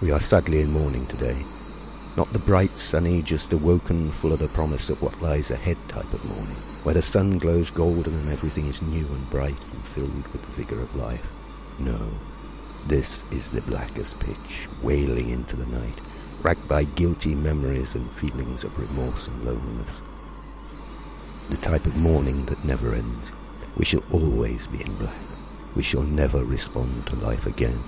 We are sadly in mourning today. Not the bright, sunny, just awoken, full of the promise of what lies ahead type of morning, where the sun glows golden and everything is new and bright and filled with the vigour of life. No, this is the blackest pitch, wailing into the night, racked by guilty memories and feelings of remorse and loneliness. The type of mourning that never ends. We shall always be in black. We shall never respond to life again.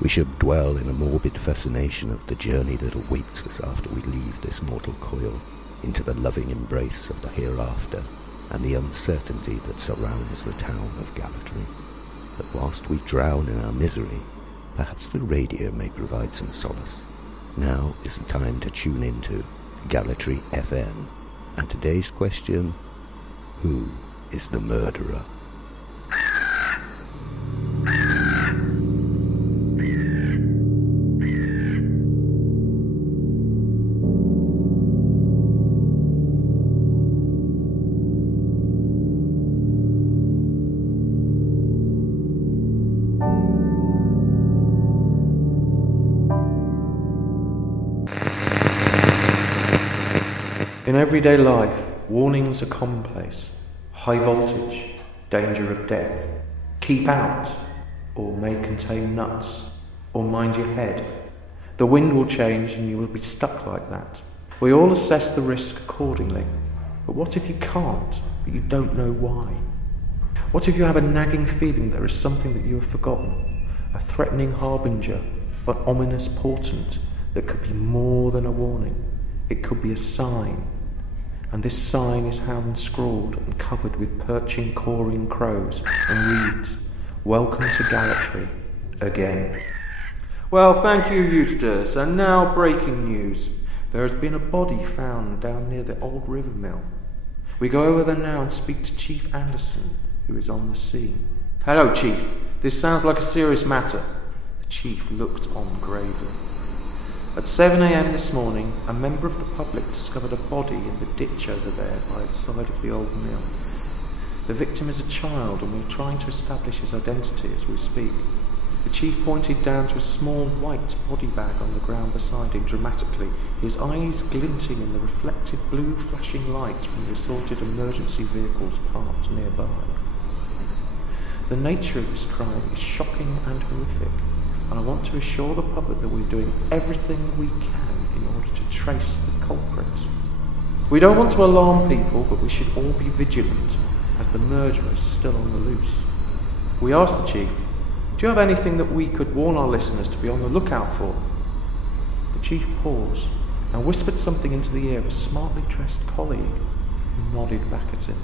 We shall dwell in a morbid fascination of the journey that awaits us after we leave this mortal coil into the loving embrace of the hereafter and the uncertainty that surrounds the town of Galatry. But whilst we drown in our misery, perhaps the radio may provide some solace. Now is the time to tune into Galatry FM. And today's question, who is the murderer? In everyday life, warnings are commonplace. High voltage, danger of death, keep out, or may contain nuts, or mind your head. The wind will change and you will be stuck like that. We all assess the risk accordingly. But what if you can't, but you don't know why? What if you have a nagging feeling there is something that you have forgotten, a threatening harbinger, an ominous portent that could be more than a warning? It could be a sign. And this sign is hand-scrawled and covered with perching, cawing crows and reads, "Welcome to Galatry, again." Well, thank you, Eustace. And now breaking news. There has been a body found down near the old river mill. We go over there now and speak to Chief Anderson, who is on the scene. Hello, Chief. This sounds like a serious matter. The Chief looked on gravely. At 7 a.m. this morning, a member of the public discovered a body in the ditch over there by the side of the old mill. The victim is a child, and we're trying to establish his identity as we speak. The Chief pointed down to a small white body bag on the ground beside him dramatically, his eyes glinting in the reflected blue flashing lights from the assorted emergency vehicles parked nearby. The nature of this crime is shocking and horrific, and I want to assure the public that we're doing everything we can in order to trace the culprit. We don't want to alarm people, but we should all be vigilant, as the murderer is still on the loose. We asked the Chief, "Do you have anything that we could warn our listeners to be on the lookout for?" The Chief paused and whispered something into the ear of a smartly dressed colleague, who nodded back at him.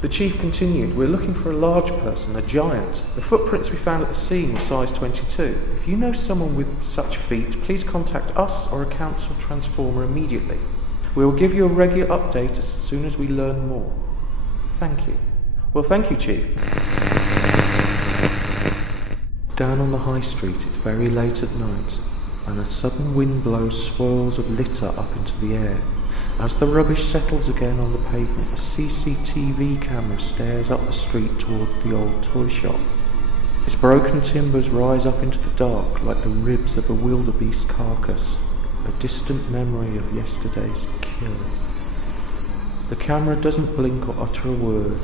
The Chief continued, "We're looking for a large person, a giant. The footprints we found at the scene were size 22. If you know someone with such feet, please contact us or a council transformer immediately. We will give you a regular update as soon as we learn more. Thank you." Well, thank you, Chief. Down on the high street, it's very late at night, and a sudden wind blows swirls of litter up into the air. As the rubbish settles again on the pavement, a CCTV camera stares up the street toward the old toy shop. Its broken timbers rise up into the dark like the ribs of a wildebeest carcass, a distant memory of yesterday's kill. The camera doesn't blink or utter a word,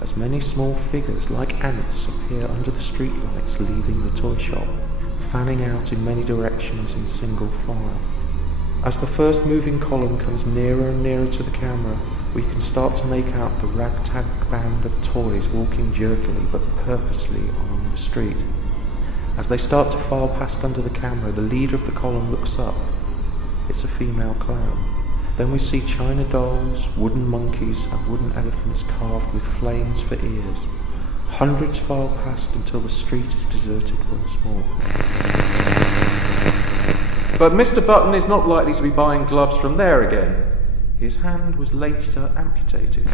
as many small figures like ants appear under the streetlights leaving the toy shop, fanning out in many directions in single file. As the first moving column comes nearer and nearer to the camera, we can start to make out the ragtag band of toys walking jerkily but purposely along the street. As they start to file past under the camera, the leader of the column looks up. It's a female clown. Then we see china dolls, wooden monkeys and wooden elephants carved with flames for ears. Hundreds file past until the street is deserted once more. But Mr. Button is not likely to be buying gloves from there again. His hand was later amputated.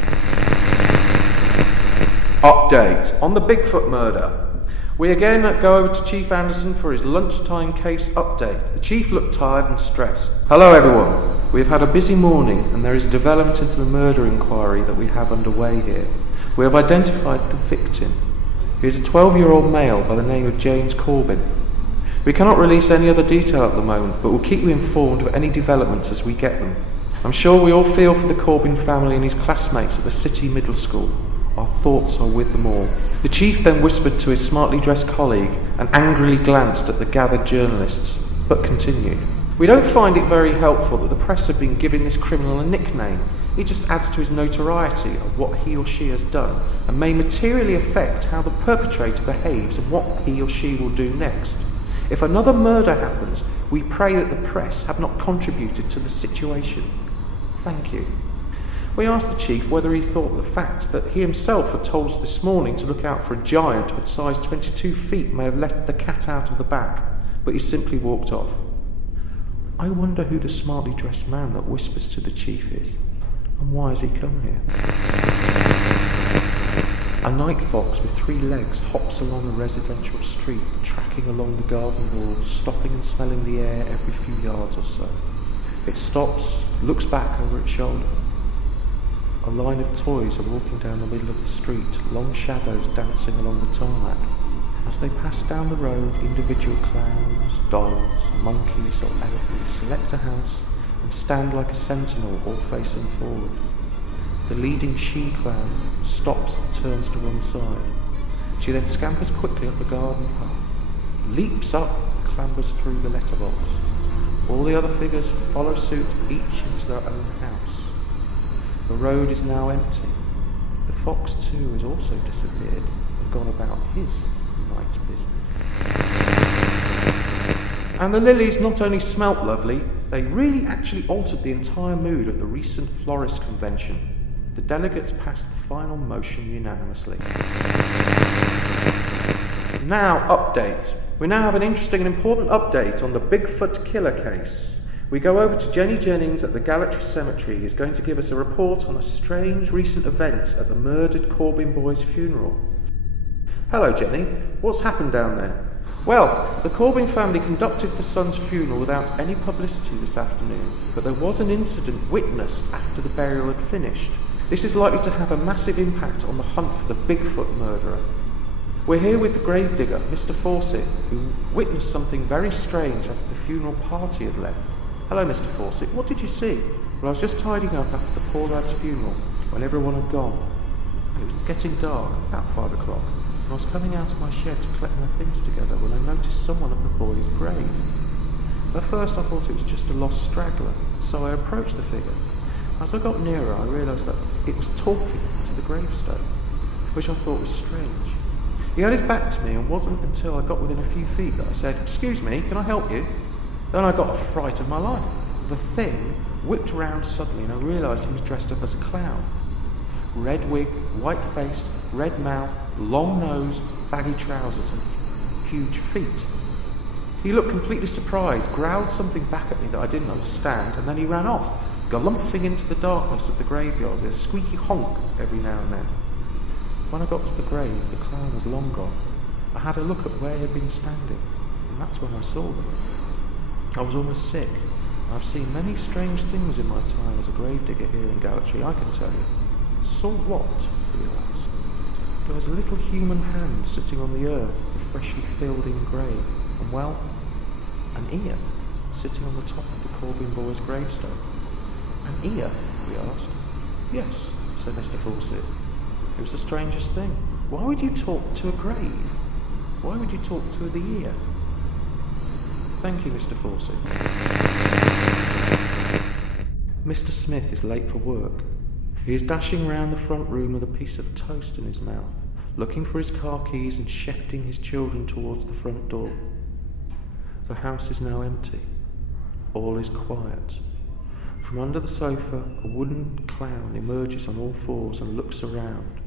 Update on the Bigfoot murder. We again go over to Chief Anderson for his lunchtime case update. The Chief looked tired and stressed. Hello everyone. We have had a busy morning and there is a development into the murder inquiry that we have underway here. We have identified the victim. He is a 12-year-old male by the name of James Corbin. We cannot release any other detail at the moment, but we'll keep you informed of any developments as we get them. I'm sure we all feel for the Corbyn family and his classmates at the City Middle School. Our thoughts are with them all. The chief then whispered to his smartly dressed colleague and angrily glanced at the gathered journalists, but continued. We don't find it very helpful that the press have been giving this criminal a nickname. It just adds to his notoriety of what he or she has done and may materially affect how the perpetrator behaves and what he or she will do next. If another murder happens, we pray that the press have not contributed to the situation. Thank you. We asked the chief whether he thought the fact that he himself had told us this morning to look out for a giant with size 22 feet may have let the cat out of the bag, but he simply walked off. I wonder who the smartly dressed man that whispers to the chief is, and why has he come here? A night fox with 3 legs hops along a residential street, tracking along the garden walls, stopping and smelling the air every few yards or so. It stops, looks back over its shoulder. A line of toys are walking down the middle of the street, long shadows dancing along the tarmac. As they pass down the road, individual clowns, dolls, monkeys or elephants select a house and stand like a sentinel, all facing forward. The leading she-clown stops and turns to one side. She then scampers quickly up the garden path, leaps up and clambers through the letterbox. All the other figures follow suit, each into their own house. The road is now empty. The fox too has also disappeared and gone about his night business. And the lilies not only smelt lovely, they really actually altered the entire mood at the recent florist convention. The delegates passed the final motion unanimously. Now, update. We now have an interesting and important update on the Bigfoot killer case. We go over to Jenny Jennings at the Gallatry Cemetery, who's going to give us a report on a strange recent event at the murdered Corbyn boy's funeral. Hello, Jenny. What's happened down there? Well, the Corbyn family conducted the son's funeral without any publicity this afternoon, but there was an incident witnessed after the burial had finished. This is likely to have a massive impact on the hunt for the Bigfoot murderer. We're here with the gravedigger, Mr. Fawcett, who witnessed something very strange after the funeral party had left. Hello, Mr. Fawcett. What did you see? Well, I was just tidying up after the poor lad's funeral, when everyone had gone. It was getting dark, about 5 o'clock, and I was coming out of my shed to collect my things together when I noticed someone at the boy's grave. At first I thought it was just a lost straggler, so I approached the figure. As I got nearer, I realised that it was talking to the gravestone, which I thought was strange. He had his back to me, and wasn't until I got within a few feet that I said, "Excuse me, can I help you?" Then I got a fright of my life. The thing whipped round suddenly, and I realised he was dressed up as a clown. Red wig, white face, red mouth, long nose, baggy trousers, and huge feet. He looked completely surprised, growled something back at me that I didn't understand, and then he ran off, galumphing into the darkness of the graveyard with a squeaky honk every now and then. When I got to the grave, the clown was long gone. I had a look at where he had been standing, and that's when I saw them. I was almost sick. I've seen many strange things in my time as a gravedigger here in Gallatry, I can tell you. Saw what? He asked. There was a little human hand sitting on the earth of the freshly filled-in grave, and, well, an ear sitting on the top of the Corbyn boy's gravestone. An ear? We asked. Yes, said Mr. Fawcett. It was the strangest thing. Why would you talk to a grave? Why would you talk to the ear? Thank you, Mr. Fawcett. Mr. Smith is late for work. He is dashing round the front room with a piece of toast in his mouth, looking for his car keys and shepherding his children towards the front door. The house is now empty. All is quiet. From under the sofa, a wooden clown emerges on all fours and looks around.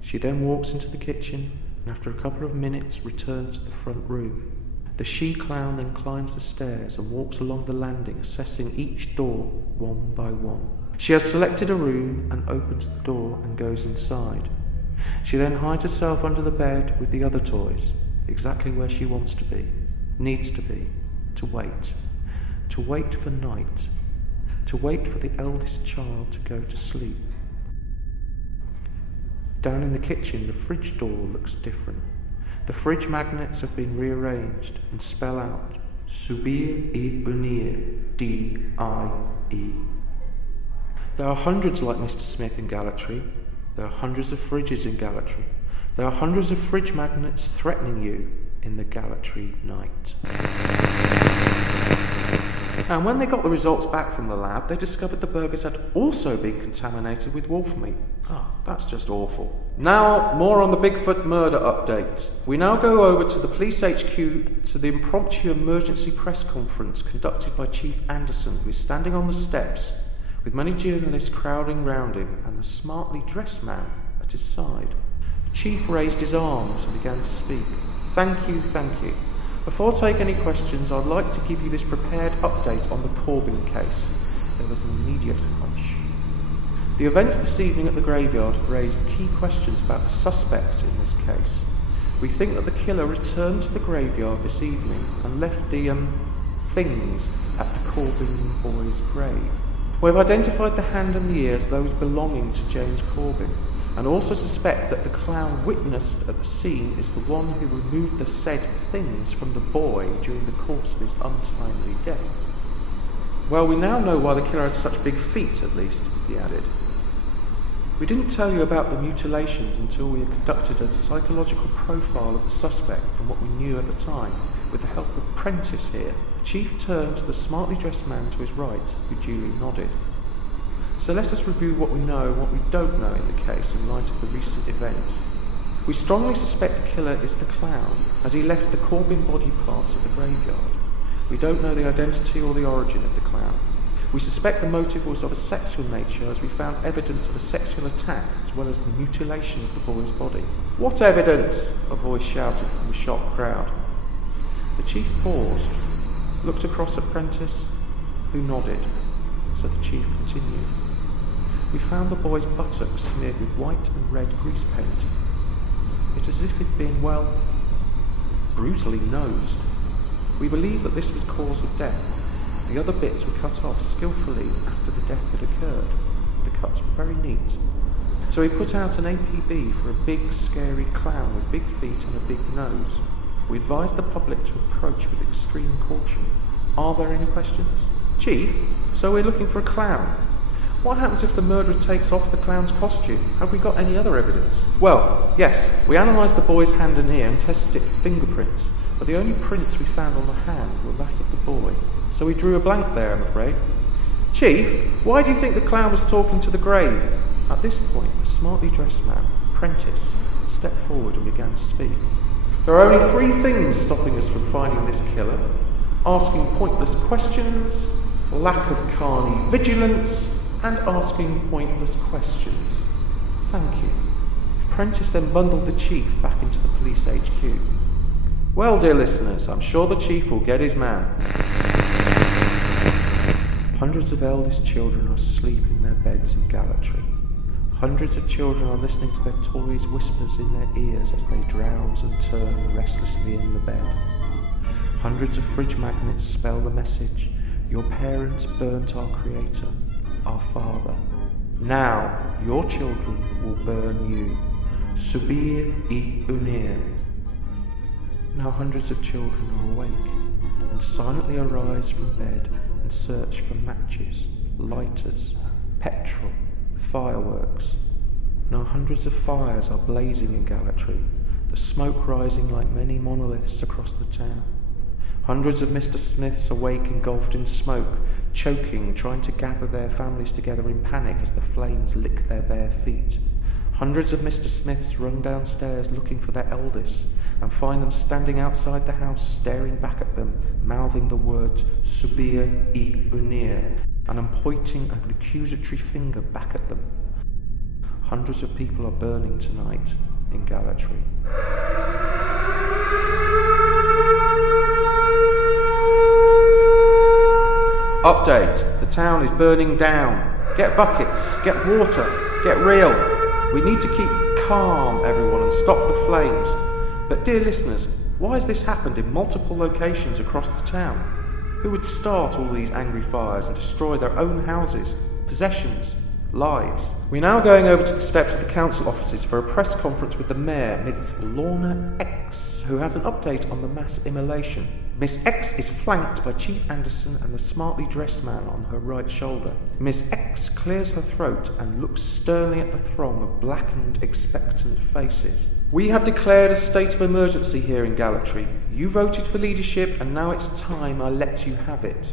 She then walks into the kitchen and after a couple of minutes returns to the front room. The she-clown then climbs the stairs and walks along the landing, assessing each door one by one. She has selected a room and opens the door and goes inside. She then hides herself under the bed with the other toys, exactly where she wants to be, needs to be, to wait for night, to wait for the eldest child to go to sleep. Down in the kitchen, the fridge door looks different. The fridge magnets have been rearranged and spell out Subir et unir, D-I-E. There are hundreds like Mr. Smith in Galatry. There are hundreds of fridges in Galatry. There are hundreds of fridge magnets threatening you in the Galatry night. And when they got the results back from the lab, they discovered the burgers had also been contaminated with wolf meat. Oh, that's just awful. Now, more on the Bigfoot murder update. We now go over to the police HQ to the impromptu emergency press conference conducted by Chief Anderson, who is standing on the steps with many journalists crowding round him and the smartly dressed man at his side. The chief raised his arms and began to speak. Thank you. Before taking any questions, I'd like to give you this prepared update on the Corbin case. There was an immediate hush. The events this evening at the graveyard have raised key questions about the suspect in this case. We think that the killer returned to the graveyard this evening and left the, things at the Corbin boy's grave. We've identified the hand and the ear as those belonging to James Corbin, and also suspect that the clown witnessed at the scene is the one who removed the said things from the boy during the course of his untimely death. Well, we now know why the killer had such big feet, at least, he added. We didn't tell you about the mutilations until we had conducted a psychological profile of the suspect from what we knew at the time, with the help of Prentice here. The chief turned to the smartly dressed man to his right, who duly nodded. So let us review what we know and what we don't know in the case in light of the recent events. We strongly suspect the killer is the clown, as he left the Corbin body parts at the graveyard. We don't know the identity or the origin of the clown. We suspect the motive was of a sexual nature, as we found evidence of a sexual attack as well as the mutilation of the boy's body. What evidence? A voice shouted from the shocked crowd. The chief paused, looked across at Prentice, who nodded, so the chief continued. We found the boy's buttocks smeared with white and red grease paint. It's as if he'd been, well, brutally nosed. We believe that this was cause of death. The other bits were cut off skillfully after the death had occurred. The cuts were very neat. So he put out an APB for a big, scary clown with big feet and a big nose. We advised the public to approach with extreme caution. Are there any questions? Chief, so we're looking for a clown. What happens if the murderer takes off the clown's costume? Have we got any other evidence? Well, yes, we analysed the boy's hand and ear and tested it for fingerprints, but the only prints we found on the hand were that of the boy. So we drew a blank there, I'm afraid. Chief, why do you think the clown was talking to the grave? At this point, the smartly dressed man, Prentice, stepped forward and began to speak. There are only 3 things stopping us from finding this killer: asking pointless questions, lack of carny vigilance, and asking pointless questions. Thank you. Prentice then bundled the chief back into the police HQ. Well, dear listeners, I'm sure the chief will get his man. Hundreds of eldest children are asleep in their beds in Galatry. Hundreds of children are listening to their toys' whispers in their ears as they drowse and turn restlessly in the bed. Hundreds of fridge magnets spell the message, your parents burnt our creator, our father. Now your children will burn you. Subir et unir. Now hundreds of children are awake and silently arise from bed and search for matches, lighters, petrol, fireworks. Now hundreds of fires are blazing in Galatry, the smoke rising like many monoliths across the town. Hundreds of Mr. Smiths awake engulfed in smoke, choking, trying to gather their families together in panic as the flames lick their bare feet. Hundreds of Mr. Smiths run downstairs looking for their eldest and find them standing outside the house staring back at them, mouthing the words Subir et unir, and I'm pointing an accusatory finger back at them. Hundreds of people are burning tonight in Galatry. Update. The town is burning down. Get buckets. Get water. Get real. We need to keep calm, everyone, and stop the flames. But dear listeners, why has this happened in multiple locations across the town? Who would start all these angry fires and destroy their own houses, possessions, lives. We're now going over to the steps of the council offices for a press conference with the Mayor, Miss Lorna X, who has an update on the mass immolation. Miss X is flanked by Chief Anderson and the smartly dressed man on her right shoulder. Miss X clears her throat and looks sternly at the throng of blackened, expectant faces. We have declared a state of emergency here in Gallatry. You voted for leadership and now it's time I let you have it.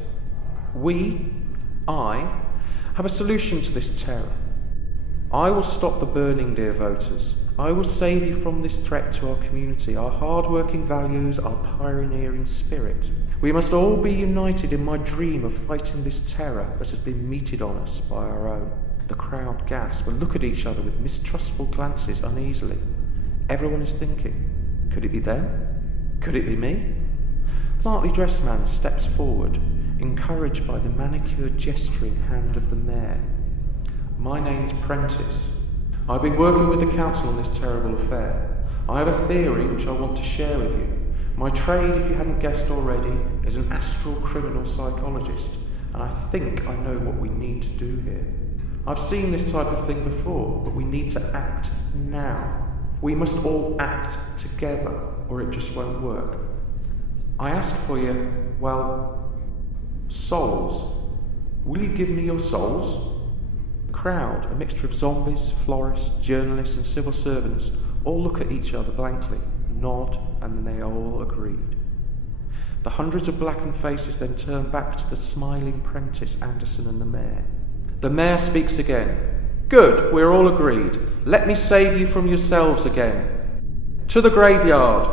I have a solution to this terror. I will stop the burning, dear voters. I will save you from this threat to our community, our hard-working values, our pioneering spirit. We must all be united in my dream of fighting this terror that has been meted on us by our own. The crowd gasp and look at each other with mistrustful glances uneasily. Everyone is thinking, could it be them? Could it be me? A smartly dressed man steps forward, encouraged by the manicured gesturing hand of the Mayor. My name's Prentice. I've been working with the council on this terrible affair. I have a theory which I want to share with you. My trade, if you hadn't guessed already, is an astral criminal psychologist, and I think I know what we need to do here. I've seen this type of thing before, but we need to act now. We must all act together, or it just won't work. I ask for you, well, souls. Will you give me your souls? Crowd, a mixture of zombies, florists, journalists and civil servants, all look at each other blankly, nod, and then they all agreed. The hundreds of blackened faces then turn back to the smiling Prentice, Anderson and the Mayor. The Mayor speaks again. Good, we're all agreed. Let me save you from yourselves again. To the graveyard.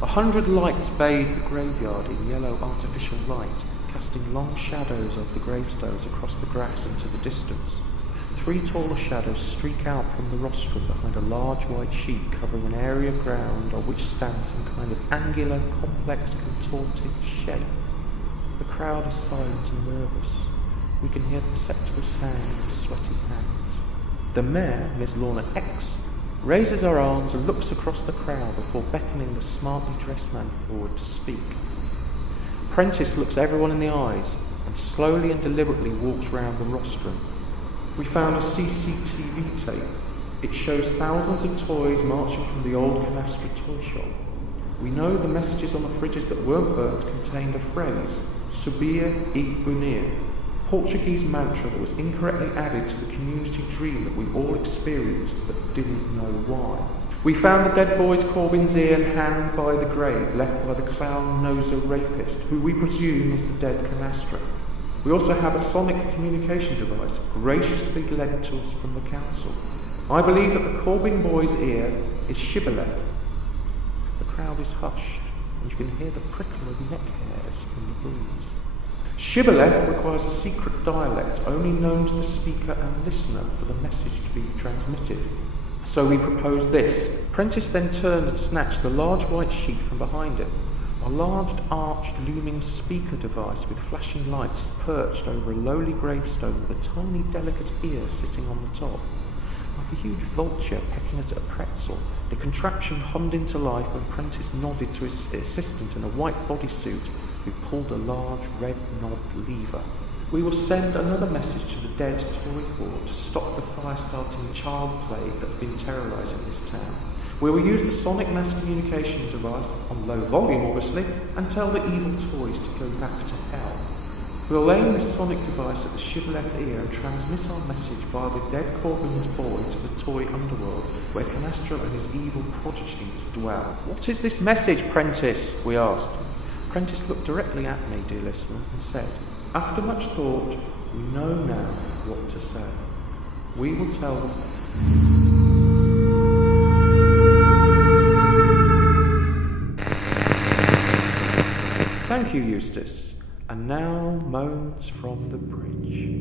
100 lights bathe the graveyard in yellow artificial light, casting long shadows over the gravestones across the grass into the distance. 3 taller shadows streak out from the rostrum behind a large white sheet covering an area of ground on which stands some kind of angular, complex, contorted shape. The crowd is silent and nervous. We can hear the perceptible sound of sweaty hands. The Mayor, Miss Lorna X, raises her arms and looks across the crowd before beckoning the smartly dressed man forward to speak. Prentice looks everyone in the eyes and slowly and deliberately walks round the rostrum. We found a CCTV tape. It shows thousands of toys marching from the old Canastra toy shop. We know the messages on the fridges that weren't burnt contained a phrase, Subir e unir, Portuguese mantra that was incorrectly added to the community dream that we all experienced but didn't know why. We found the dead boy's Corbin's ear and hand by the grave left by the clown noser rapist, who we presume is the dead Canastra. We also have a sonic communication device graciously lent to us from the council. I believe that the Corbin boy's ear is Shibboleth. The crowd is hushed, and you can hear the prickle of neck hairs in the breeze. Shibboleth requires a secret dialect only known to the speaker and listener for the message to be transmitted. So we propose this. Prentice then turned and snatched the large white sheet from behind him. A large arched looming speaker device with flashing lights is perched over a lowly gravestone with a tiny delicate ear sitting on the top. Like a huge vulture pecking at a pretzel, the contraption hummed into life when Prentice nodded to his assistant in a white bodysuit who pulled a large red knobbed lever. We will send another message to the dead toy horde to stop the fire-starting child plague that's been terrorising this town. We will use the sonic mass communication device, on low volume obviously, and tell the evil toys to go back to hell. We'll aim this sonic device at the Shibboleth ear and transmit our message via the dead Corbin's boy to the toy underworld, where Canastra and his evil prodigies dwell. What is this message, Prentice? We asked. Prentice looked directly at me, dear listener, and said, after much thought, we know now what to say. We will tell them. Thank you, Eustace. And now moans from the bridge.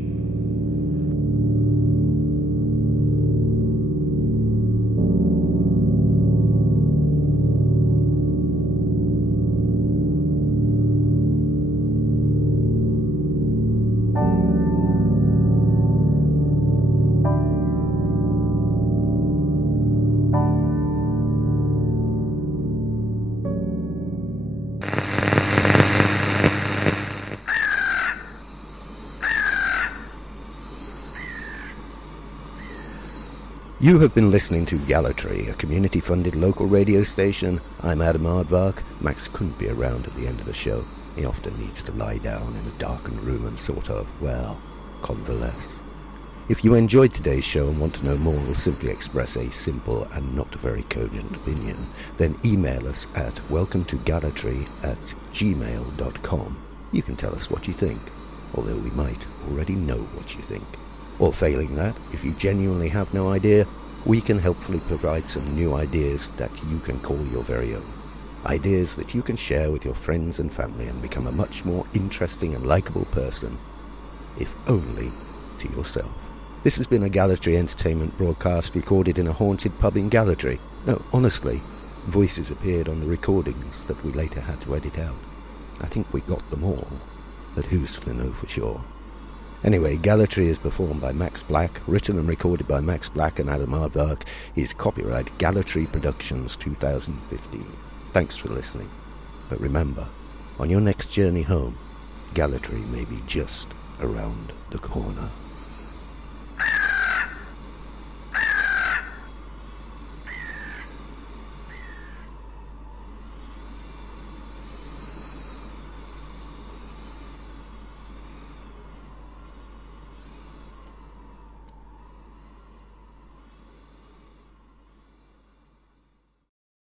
You have been listening to Gallatry, a community-funded local radio station. I'm Adam Aardvark. Max couldn't be around at the end of the show. He often needs to lie down in a darkened room and sort of, well, convalesce. If you enjoyed today's show and want to know more or simply express a simple and not very cogent opinion, then email us at welcometogallatry@gmail.com. You can tell us what you think, although we might already know what you think. Or failing that, if you genuinely have no idea, we can helpfully provide some new ideas that you can call your very own. Ideas that you can share with your friends and family and become a much more interesting and likeable person, if only to yourself. This has been a Gallatry Entertainment broadcast recorded in a haunted pub in Gallatry. No, honestly, voices appeared on the recordings that we later had to edit out. I think we got them all, but who's to know for sure? Anyway, Gallatry is performed by Max Black, written and recorded by Max Black and Adam Aardvark, is copyright Gallatry Productions 2015. Thanks for listening. But remember, on your next journey home, Gallatry may be just around the corner.